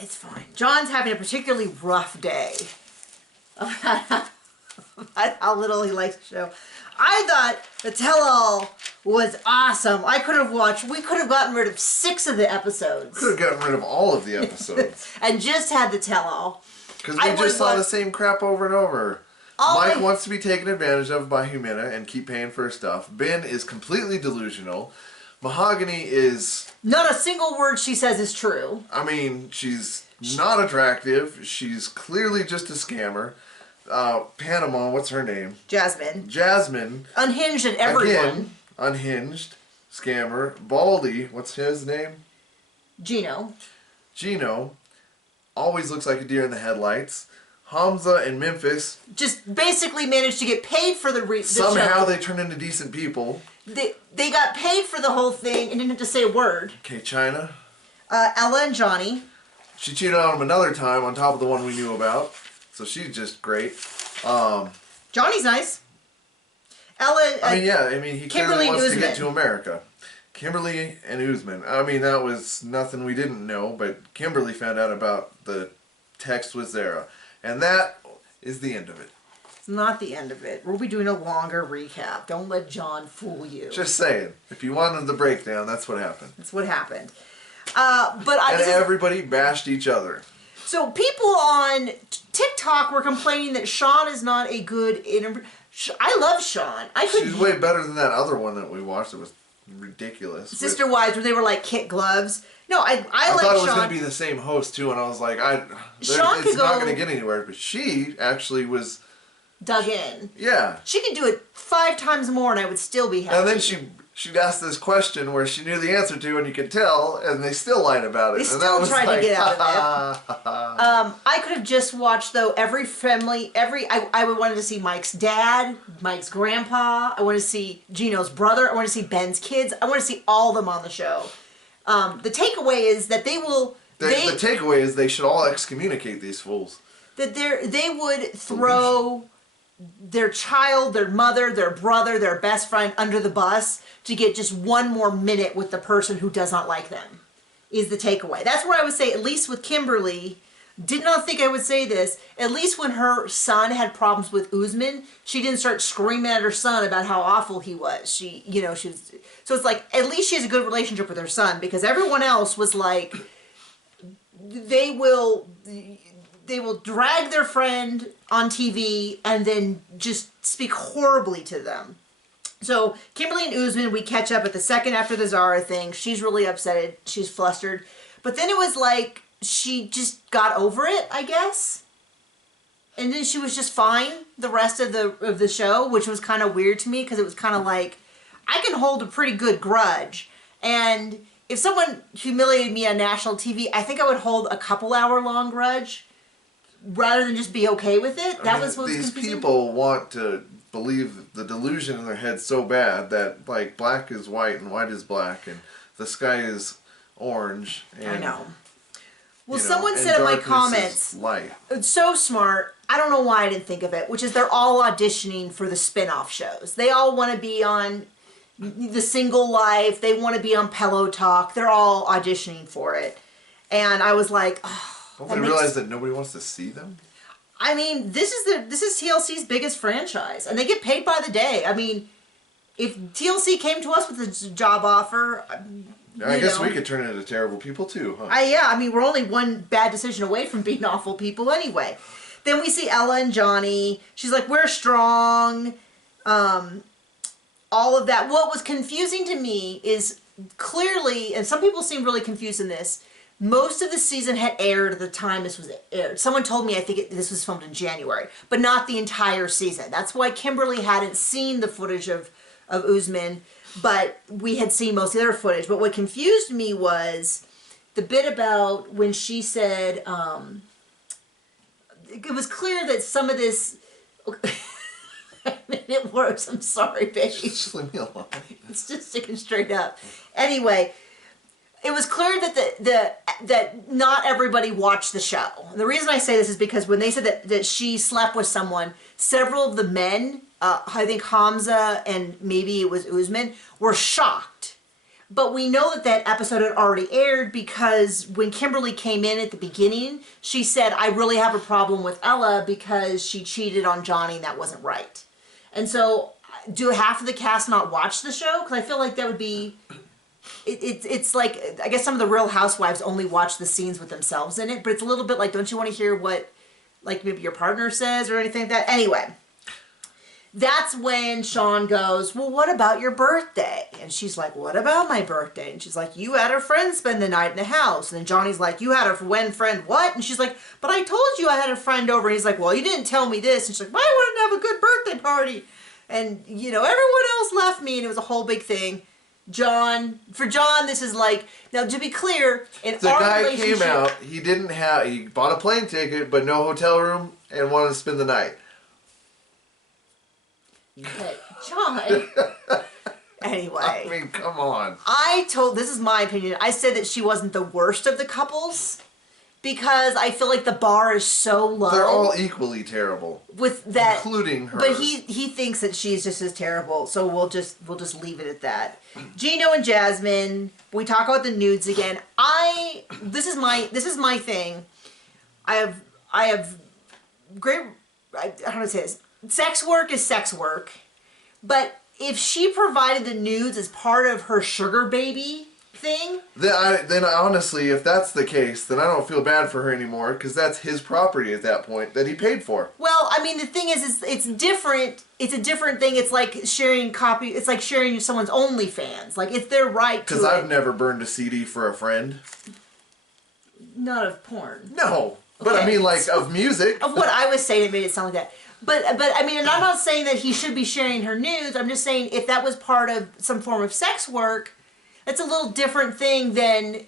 It's fine. John's having a particularly rough day. About how little he likes the show. I thought the tell-all was awesome. We could have gotten rid of 6 of the episodes. Could have gotten rid of all of the episodes. And just had the tell-all. Because we just saw the same crap over and over. Mike wants to be taken advantage of by Jimena and keep paying for her stuff. Ben is completely delusional. Mahogany is... Not a single word she says is true. I mean, she's not attractive. She's clearly just a scammer. Panama, what's her name? Jasmine. Jasmine. Unhinged in everyone. Again, unhinged. Scammer. Baldy, what's his name? Gino. Gino. Always looks like a deer in the headlights. Hamza and Memphis just basically managed to get paid for the somehow show. They turned into decent people. They got paid for the whole thing and didn't have to say a word. Okay, China. Ella and Johnny. She cheated on him another time on top of the one we knew about. So she's just great. Johnny's nice. Ella. He clearly wants to get to America. Kimberly and Usman. I mean, that was nothing we didn't know, but Kimberly found out about the text with Zara. And that is the end of it. It's not the end of it. We'll be doing a longer recap. Don't let John fool you. Just saying. If you wanted the breakdown, that's what happened. That's what happened. Everybody bashed each other. So people on TikTok were complaining that Sean is not a good I love Sean. She's way better than that other one that we watched. It was ridiculous. Sister Wives, where they were like kit gloves. No, I like Sean. I thought it was going to be the same host too, and I was like, it's not going to get anywhere. But she actually was dug in. Yeah. She could do it 5 times more, and I would still be happy. And then she'd ask this question where she knew the answer to, and you could tell, and they still lied about it. They still tried to get out of it. I could have just watched though every family, I would wanted to see Mike's dad, Mike's grandpa. I want to see Gino's brother. I want to see Ben's kids. I want to see all of them on the show. The takeaway is that they will. The takeaway is they should all excommunicate these fools. That they would throw their child, their mother, their brother, their best friend under the bus to get just one more minute with the person who does not like them, is the takeaway. That's where I would say, at least with Kimberly, did not think I would say this, at least when her son had problems with Usman, she didn't start screaming at her son about how awful he was. She was, so it's like, at least she has a good relationship with her son, because everyone else was like, they will drag their friend on TV and then just speak horribly to them. So Kimberly and Usman, we catch up at the second after the Zara thing. She's really upset. She's flustered. But then it was like she just got over it, I guess. And then she was just fine the rest of the show, which was kind of weird to me, because it was kind of like, I can hold a pretty good grudge. And if someone humiliated me on national TV, I think I would hold a couple hour long grudge rather than just be okay with it. That was what was confusing. These people want to believe the delusion in their head so bad that, like, black is white and white is black and the sky is orange. And, I know. Well, someone said in my comments, light. It's so smart. I don't know why I didn't think of it, which is they're all auditioning for the spin-off shows. They all want to be on The Single Life. They want to be on Pillow Talk. They're all auditioning for it. And I was like, oh. Don't they realize that nobody wants to see them? I mean, this is TLC's biggest franchise, and they get paid by the day. I mean, if TLC came to us with a job offer, I guess we could turn into terrible people too, huh? I mean, we're only one bad decision away from being awful people anyway. Then we see Ella and Johnny. She's like, we're strong. All of that. What was confusing to me is clearly, and some people seem really confused in this, most of the season had aired at the time this was aired. Someone told me, I think this was filmed in January, but not the entire season. That's why Kimberly hadn't seen the footage of Usman, but we had seen most of their footage. But what confused me was the bit about when she said, it was clear that some of this, it works, I'm sorry, babe. Just leave me alone. It's just sticking straight up. Anyway, it was clear that not everybody watched the show. And the reason I say this is because when they said that she slept with someone, several of the men, I think Hamza and maybe it was Usman, were shocked. But we know that that episode had already aired because when Kimberly came in at the beginning, she said, I really have a problem with Ella because she cheated on Johnny and that wasn't right. And so, do half of the cast not watch the show? Because I feel like that would be... It's like, I guess some of the Real Housewives only watch the scenes with themselves in it, but it's a little bit like, don't you want to hear what, like, maybe your partner says or anything like that? Anyway, that's when Sean goes, well, what about your birthday? And she's like, what about my birthday? And she's like, you had a friend spend the night in the house. And then Johnny's like, you had a friend what? And she's like, but I told you I had a friend over. And he's like, well, you didn't tell me this. And she's like, well, I wanted to have a good birthday party. And, you know, everyone else left me, and it was a whole big thing. For John, this is like, now to be clear, the guy came out, he bought a plane ticket, but no hotel room, and wanted to spend the night. But John, anyway. I mean, come on. This is my opinion, I said that she wasn't the worst of the couples because I feel like the bar is so low. They're all equally terrible. With that, including her. But he thinks that she's just as terrible, so we'll just leave it at that. Gino and Jasmine, we talk about the nudes again. This is my thing. I have great, how do I say this? Sex work is sex work, but if she provided the nudes as part of her sugar baby thing, then honestly, if that's the case, then I don't feel bad for her anymore because that's his property at that point that he paid for. Well, I mean, the thing is, it's different. It's a different thing. It's like sharing It's like sharing someone's OnlyFans. Like, it's their right to. Because I've never burned a CD for a friend. Not of porn. No, but I mean, like, of music. Of what I was saying, it made it sound like that. But I mean, and I'm not saying that he should be sharing her nudes. I'm just saying if that was part of some form of sex work, that's a little different thing than,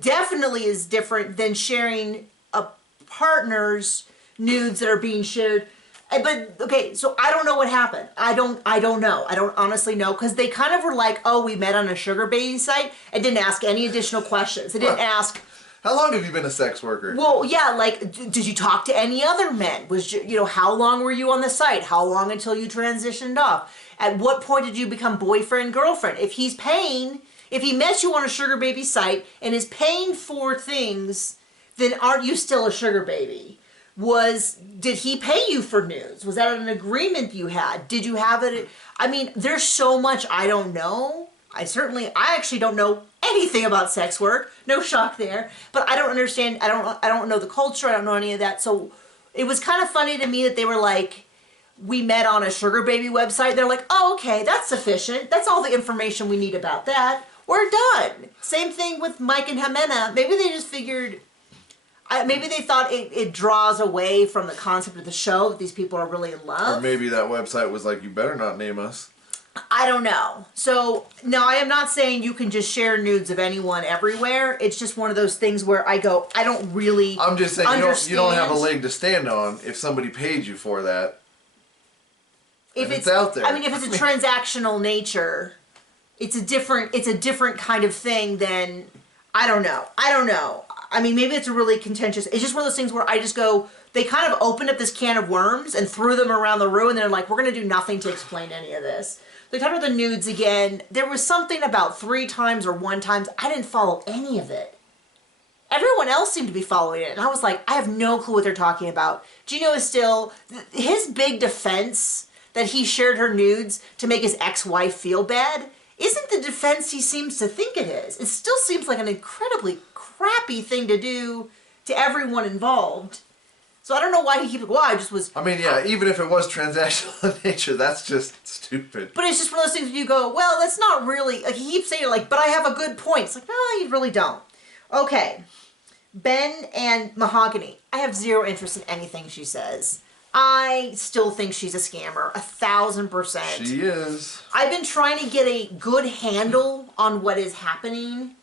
definitely is different than sharing a partner's nudes that are being shared. But, okay, so I don't know what happened. I don't know. I don't honestly know. Because they kind of were like, oh, we met on a sugar baby site and didn't ask any additional questions. They didn't ask... How long have you been a sex worker? Well, yeah, like, did you talk to any other men? How long were you on the site? How long until you transitioned off? At what point did you become boyfriend, girlfriend? If he met you on a sugar baby site and is paying for things, then aren't you still a sugar baby? Did he pay you for nudes? Was that an agreement you had? Did you have it? I mean, there's so much I don't know. I actually don't know anything about sex work. No shock there. But I don't understand. I don't know the culture. I don't know any of that. So it was kind of funny to me that they were like, we met on a sugar baby website. They're like, oh, okay, that's sufficient. That's all the information we need about that. We're done. Same thing with Mike and Jimena. Maybe they just figured, maybe they thought it draws away from the concept of the show that these people are really in love. Or maybe that website was like, you better not name us. I don't know. So, no, I am not saying you can just share nudes of anyone everywhere. It's just one of those things where I go, I don't really I'm just saying you don't have a leg to stand on if somebody paid you for that. If it's out there. I mean, if it's a transactional nature, it's a different kind of thing than, I don't know. I mean, maybe it's a really contentious, it's just one of those things where I just go, they kind of opened up this can of worms and threw them around the room, and they're like, we're going to do nothing to explain any of this. They talked about the nudes again. There was something about 3 times or 1 time. I didn't follow any of it. Everyone else seemed to be following it, and I was like, I have no clue what they're talking about. Gino is still, his big defense that he shared her nudes to make his ex-wife feel bad isn't the defense he seems to think it is. It still seems like an incredibly crappy thing to do to everyone involved. So I don't know why he keeps, I mean, yeah, even if it was transactional in nature, that's just stupid. But it's just one of those things where you go, well, that's not really, like, he keeps saying, like, but I have a good point. It's like, no, you really don't. Okay. Ben and Mahogany. I have 0 interest in anything she says. I still think she's a scammer, 1,000%. She is. I've been trying to get a good handle on what is happening,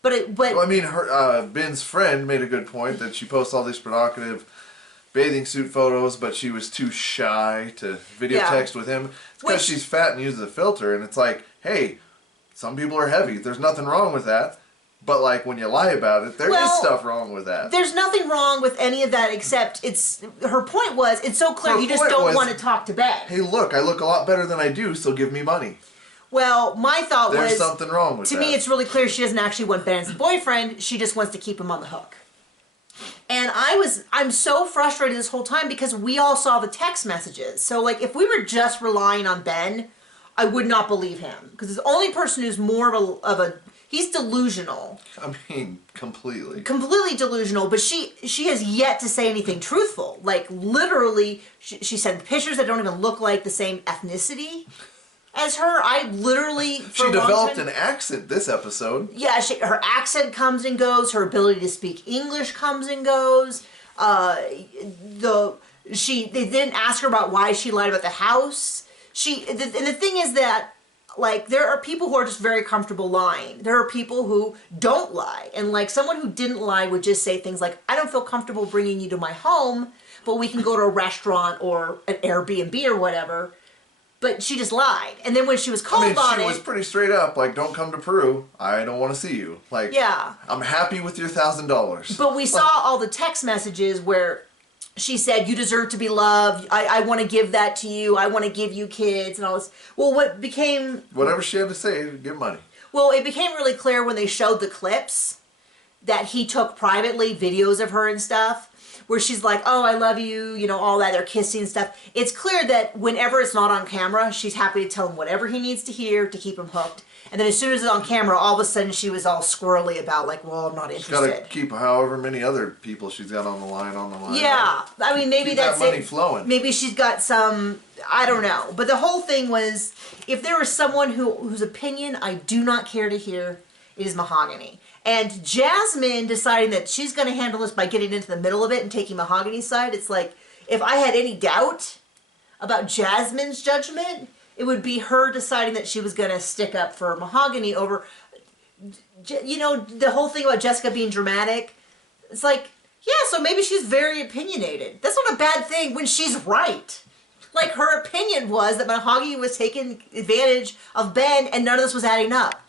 but well, I mean, Ben's friend made a good point that she posts all these provocative bathing suit photos, but she was too shy to video text with him. It's because she's fat and uses a filter, and it's like, hey, some people are heavy. There's nothing wrong with that. But, like, when you lie about it, there is stuff wrong with that. There's nothing wrong with any of that except her point was, it's so clear you just don't want to talk to Ben. Hey, look, I look a lot better than I do, so give me money. Well, my thought was... There's something wrong with that. To me, it's really clear she doesn't actually want Ben as a boyfriend. She just wants to keep him on the hook. And I'm so frustrated this whole time because we all saw the text messages. So, like, if we were just relying on Ben, I would not believe him. Because the only person who's more of a he's delusional. I mean, completely. Completely delusional, but she has yet to say anything truthful. Like, literally, she sent pictures that don't even look like the same ethnicity as her. I literally... She developed an accent this episode. Yeah, her accent comes and goes. Her ability to speak English comes and goes. They didn't ask her about why she lied about the house. And the thing is that, like, there are people who are just very comfortable lying. There are people who don't lie. And, like, someone who didn't lie would just say things like, I don't feel comfortable bringing you to my home, but we can go to a restaurant or an Airbnb or whatever. But she just lied. And then when she was called on it... she was pretty straight up, like, don't come to Peru. I don't want to see you. Like, yeah. I'm happy with your $1,000. But we saw all the text messages where she said, you deserve to be loved. I want to give that to you. I want to give you kids and all this. Well, what became... Whatever she had to say, give money. Well, it became really clear when they showed the clips that he took privately videos of her and stuff, where she's like, oh, I love you, you know, all that, they're kissing and stuff. It's clear that whenever it's not on camera, she's happy to tell him whatever he needs to hear to keep him hooked. And then as soon as it's on camera, all of a sudden she was all squirrely about, like, well, I'm not interested. She's got to keep however many other people she's got on the line. Yeah. I mean, maybe that's that money flowing. Maybe she's got some, I don't know. But the whole thing was, if there was someone whose opinion I do not care to hear, it is Mahogany. And Jasmine deciding that she's going to handle this by getting into the middle of it and taking Mahogany's side, it's like, if I had any doubt about Jasmine's judgment, it would be her deciding that she was going to stick up for Mahogany over, you know, the whole thing about Jessica being dramatic. It's like, yeah, so maybe she's very opinionated. That's not a bad thing when she's right. Like, her opinion was that Mahogany was taking advantage of Ben and none of this was adding up.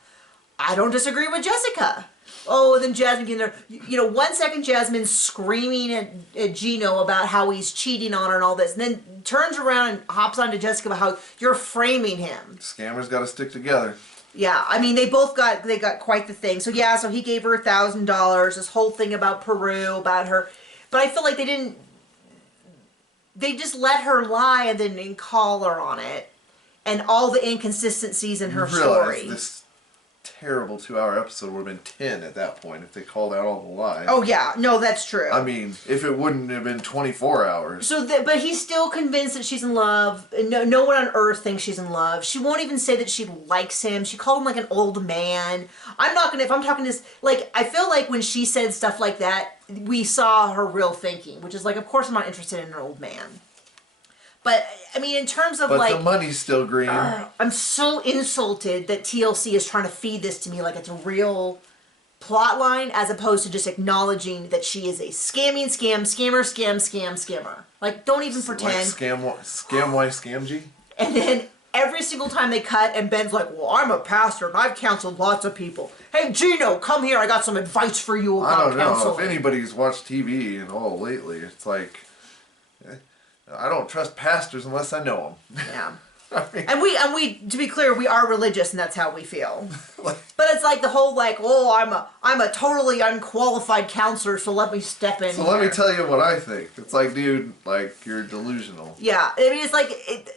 I don't disagree with Jessica. Oh, and then Jasmine getting there. You know, 1 second Jasmine's screaming at Gino about how he's cheating on her and all this. And then turns around and hops onto Jessica about how you're framing him. Scammers got to stick together. Yeah, I mean, they got quite the thing. So yeah, so he gave her $1,000, this whole thing about Peru, about her. But I feel like they just let her lie and then call her on it. And all the inconsistencies in her story. This terrible 2-hour episode would have been 10 at that point if they called out all the lies. Oh yeah, no, that's true. I mean, if it wouldn't have been 24 hours. So, but he's still convinced that she's in love. No one on earth thinks she's in love. She won't even say that she likes him. She called him like an old man. I'm not gonna, if I'm talking this, like, I feel like when she said stuff like that, we saw her real thinking, which is like, of course I'm not interested in an old man. But, I mean, in terms of, but the money's still green. I'm so insulted that TLC is trying to feed this to me like it's a real plot line as opposed to just acknowledging that she is a scammer. Like, don't even pretend. Like scam wife, scam G? And then every single time they cut and Ben's like, well, I'm a pastor and I've counseled lots of people. Hey, Gino, come here. I got some advice for you about counseling. I don't know. If anybody's watched TV and all lately, it's like... I don't trust pastors unless I know them. Yeah. I mean, and we to be clear, we are religious and that's how we feel. But it's like the whole like, oh, I'm a totally unqualified counselor, so let me step in. So let me tell you what I think. It's like, dude, like, you're delusional. Yeah. I mean, it's like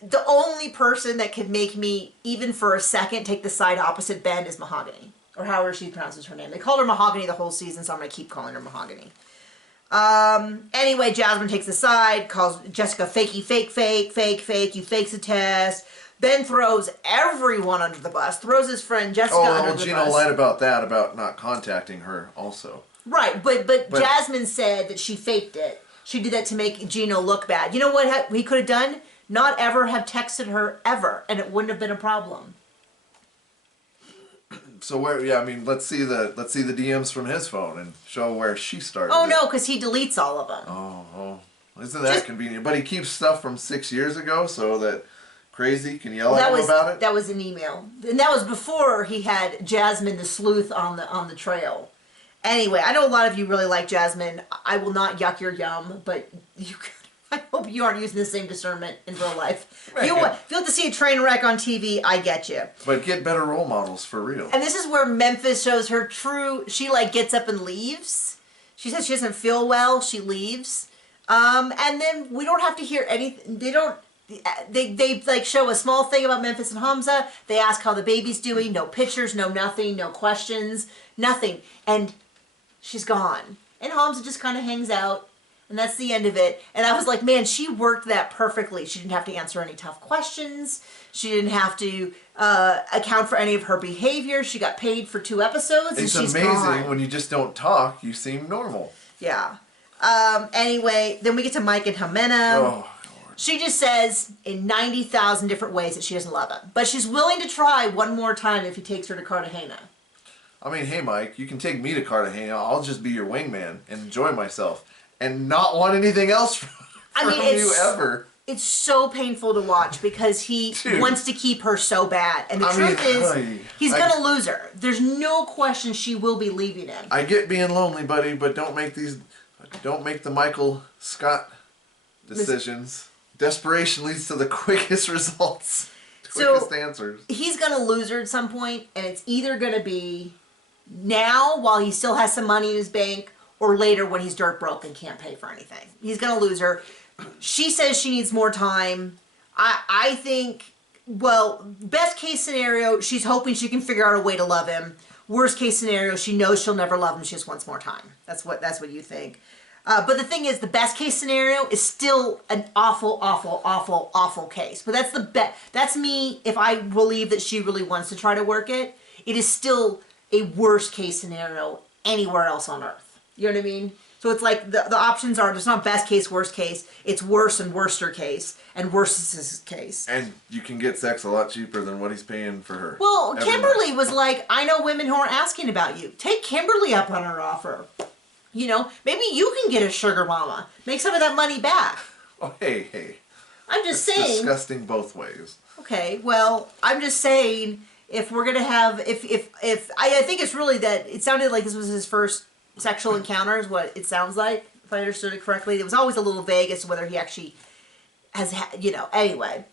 the only person that could make me even for a second take the side opposite Ben is Mahogany, or however she pronounces her name. They called her Mahogany the whole season, so I'm gonna keep calling her Mahogany. Anyway, Jasmine takes the side, calls Jessica fake, you fakes the test. Ben throws everyone under the bus, throws his friend Jessica under the bus. Gino lied about that, about not contacting her also. Right, but Jasmine said that she faked it. She did that to make Gino look bad. You know what he could have done? Not ever have texted her ever, and it wouldn't have been a problem. So let's see the DMs from his phone and show where she started. Oh no, because he deletes all of them. Oh, isn't that convenient? But he keeps stuff from 6 years ago, so that Crazy can yell at him about it. That was an email, and that was before he had Jasmine the sleuth on the trail. Anyway, I know a lot of you really like Jasmine. I will not yuck your yum, but you could I hope you aren't using the same discernment in real life. Right. If you have to see a train wreck on TV, I get you. But get better role models for real. And this is where Memphis shows her true. She like gets up and leaves. She says she doesn't feel well. She leaves. And then we don't have to hear anything. They like show a small thing about Memphis and Hamza. They ask how the baby's doing. No pictures, no nothing, no questions, nothing. And she's gone. And Hamza just kind of hangs out. And that's the end of it. And I was like, man, she worked that perfectly. She didn't have to answer any tough questions. She didn't have to account for any of her behavior. She got paid for 2 episodes, and she's amazing gone. When you just don't talk, you seem normal. Yeah. Anyway, then we get to Mike and Jimena. Oh, Lord. She just says in 90,000 different ways that she doesn't love him. But she's willing to try one more time if he takes her to Cartagena. I mean, hey, Mike, you can take me to Cartagena. I'll just be your wingman and enjoy myself and not want anything else from you ever. It's so painful to watch because he wants to keep her so bad. And the truth is, he's going to lose her. There's no question she will be leaving him. I get being lonely, buddy, but don't make the Michael Scott decisions. Desperation leads to the quickest results, quickest answers. He's going to lose her at some point, and it's either going to be now while he still has some money in his bank, or later when he's dirt broke and can't pay for anything. He's going to lose her. She says she needs more time. I think, well, best case scenario, she's hoping she can figure out a way to love him. Worst case scenario, she knows she'll never love him. She just wants more time. That's what you think. But the thing is, the best case scenario is still an awful, awful, awful, awful case. But that's that's me. If I believe that she really wants to try to work it, it is still a worst case scenario anywhere else on Earth. You know what I mean? So it's like the options are, there's not best case, worst case. It's worse and worster case, and worst case. And you can get sex a lot cheaper than what he's paying for her. Well, Kimberly was like, I know women who are asking about you. Take Kimberly up on her offer. You know, maybe you can get a sugar mama. Make some of that money back. Oh, hey. I'm just saying. Disgusting both ways. Okay, well, I'm just saying, if we're going to have, I think it's really that, it sounded like this was his first sexual encounter is what it sounds like, if I understood it correctly. It was always a little vague as to whether he actually has, anyway.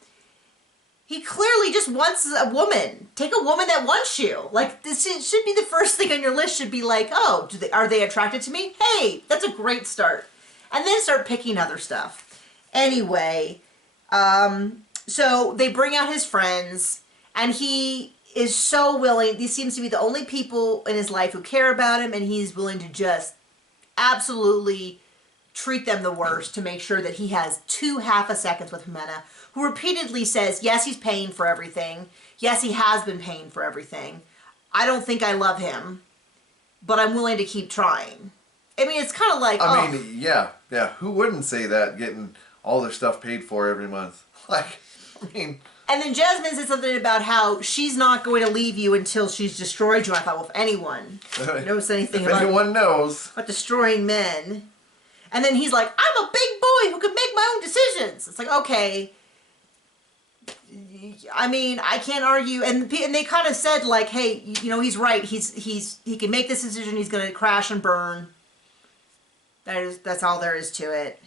He clearly just wants a woman. Take a woman that wants you. Like, this should be the first thing on your list. Should be like, oh, are they attracted to me? Hey, that's a great start. And then start picking other stuff. Anyway, so they bring out his friends, and he is so willing. These seems to be the only people in his life who care about him, and he's willing to just absolutely treat them the worst to make sure that he has 2 half a seconds with Jimena, who repeatedly says, yes, he's paying for everything. Yes, he has been paying for everything. I don't think I love him, but I'm willing to keep trying. I mean, it's kind of like, I mean, yeah. Who wouldn't say that, getting all their stuff paid for every month? Like, I mean... And then Jasmine said something about how she's not going to leave you until she's destroyed you. I thought, well, if anyone knows anything about destroying men. And then he's like, I'm a big boy who can make my own decisions. It's like, okay. I mean, I can't argue. And they kind of said, like, hey, he's right. He can make this decision. He's going to crash and burn. That's all there is to it.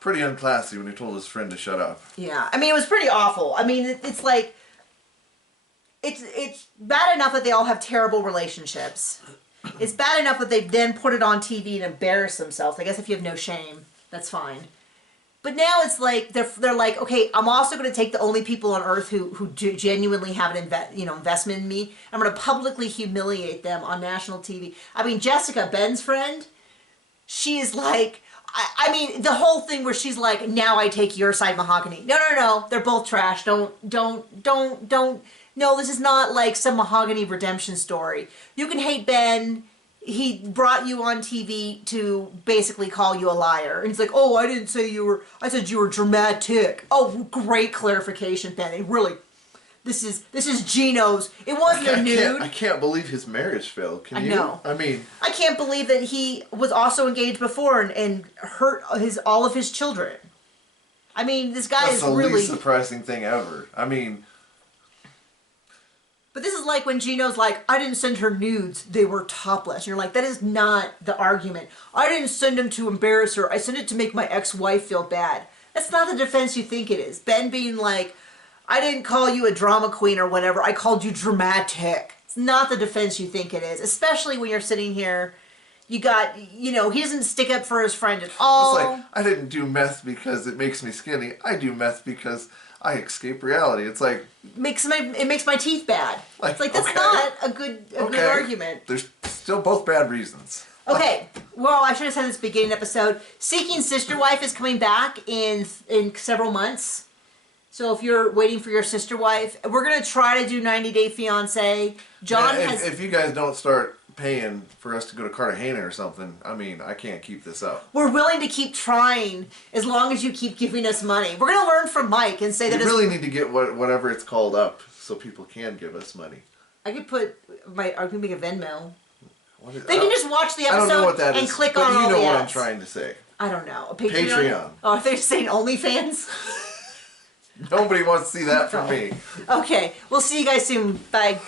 Pretty unclassy when he told his friend to shut up. Yeah, I mean, it was pretty awful. I mean, it's like, it's bad enough that they all have terrible relationships. It's bad enough that they then put it on TV and embarrass themselves. I guess if you have no shame, that's fine. But now it's like, they're like, okay, I'm also going to take the only people on Earth who genuinely have an investment in me. I'm going to publicly humiliate them on national TV. I mean, Jessica, Ben's friend, she is like... I mean, the whole thing where she's like, now I take your side, Mahogany. No. They're both trash. No, this is not like some Mahogany redemption story. You can hate Ben. He brought you on TV to basically call you a liar. And he's like, oh, I didn't say you were, I said you were dramatic. Oh, great clarification, Ben. It really, this is Gino's. It wasn't a nude. I can't believe his marriage failed. Can you? I know. I mean, I can't believe that he was also engaged before and hurt all of his children. I mean, this guy is really... That's the least surprising thing ever. I mean, But this is like when Gino's like, I didn't send her nudes, they were topless. And you're like, that is not the argument. I didn't send them to embarrass her, I sent it to make my ex-wife feel bad. That's not the defense you think it is. Ben being like, I didn't call you a drama queen or whatever, I called you dramatic. It's not the defense you think it is, especially when you're sitting here. You got, he doesn't stick up for his friend at all. It's like, I didn't do meth because it makes me skinny. I do meth because I escape reality. It's like... It makes my teeth bad. It's like, that's not a good argument. There's still both bad reasons. Okay, well, I should have said this beginning episode. Seeking Sister Wife is coming back in several months. So if you're waiting for your sister wife, we're going to try to do 90 Day Fiancé. John has... If you guys don't start paying for us to go to Cartagena or something, I mean, I can't keep this up. We're willing to keep trying as long as you keep giving us money. We're going to learn from Mike and say that we really need to get whatever it's called up so people can give us money. I could put I can make a Venmo. They can just watch the episode I don't know what that and is, click but on all the you know what ads. I'm trying to say. I don't know. A Patreon? Patreon. Oh, they're saying OnlyFans? Nobody wants to see that from me. Okay, we'll see you guys soon. Bye.